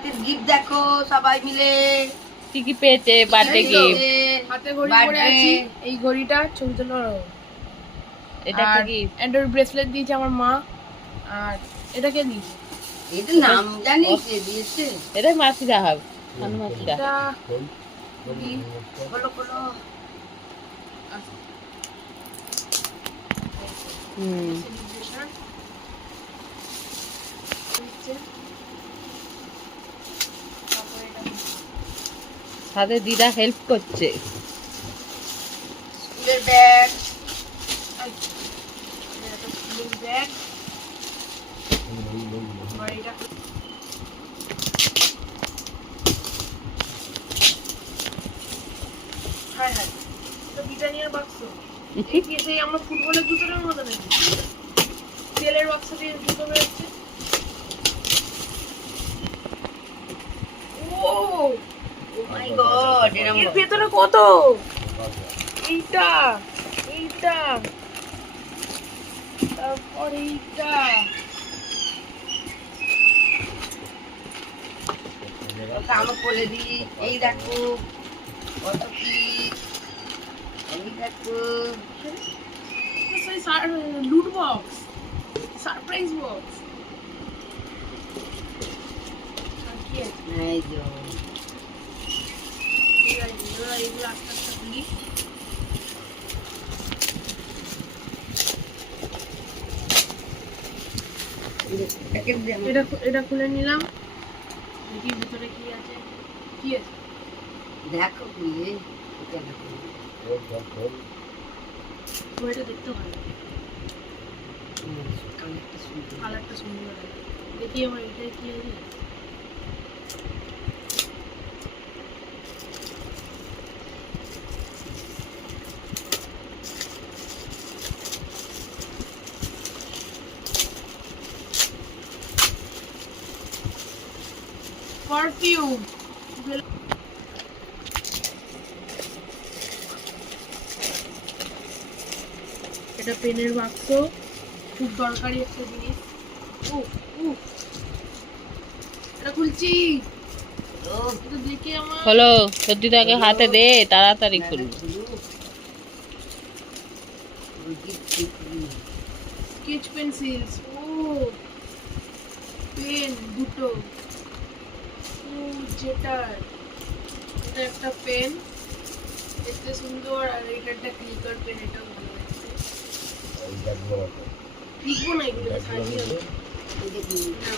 হাতের গিফট দেখো সবাই মিলে কি কি পেয়েছে বার্থডে গিফট? হাতে ঘড়ি পরে আছি, এই ঘড়িটা ছবি তোলার। এটা কি গিফট? অ্যান্ড্রয়েড ব্রেসলেট দিয়েছে আমার মা। আর এটা কে দিয়েছে? এটা নাম জানি কে দিয়েছে। এটা মাসিরা হবে, খানু মাসিরা। এটা বলো বলো। হুম, celebration দিচ্ছে। তারপরে এটা সাথে দিদা হেল্প করছে। স্কুলের ব্যাগ, একটা স্কুলের ব্যাগ। আর এটা হ্যাঁ হ্যাঁ, এটা ব্রিটানিয়ার বাক্স। এই কি সেই আমরা ফুটবলের জুতোটার মতো নাকি? তেলের বাক্স দিয়ে জুতো বেরোচ্ছে। ও ও মাই গড, এরকম এর ভেতরে কত? এইটা এইটা তারপর এইটা আমি বলে দিই। এই দেখো কত কি, এই দেখো লুট বক্স, সারপ্রাইজ বক্স। এই যে এগুলো আস্তে আস্তে খুলি। প্যাকেট দিয়ে এটা খুলে নিলাম, দেখি ভিতরে কি আছে। কি আছে দেখো কি এটা দেখো। ওইটা দেখতে ভালো, কানেরটা সুন্দর। কালারটা সুন্দর। দেখি আমার এটা কি আছে। পারফিউম। এটা পেনের বাক্স, খুব দরকারি একটা জিনিস। ও ও এটা খুলছি। ও এটা দেখে আমার হলো, সত্যি তাকে হাতে দে, তাড়াতাড়ি খুলবো। Sketch pencils. ও পেন দুটো। ও যেটা এটা একটা পেন, দেখতে সুন্দর। আর এটা একটা ক্লিকার পেন, এটা ভালো লাগছে। লিখবো না, এগুলো সাজিয়ে এই দেখি। না।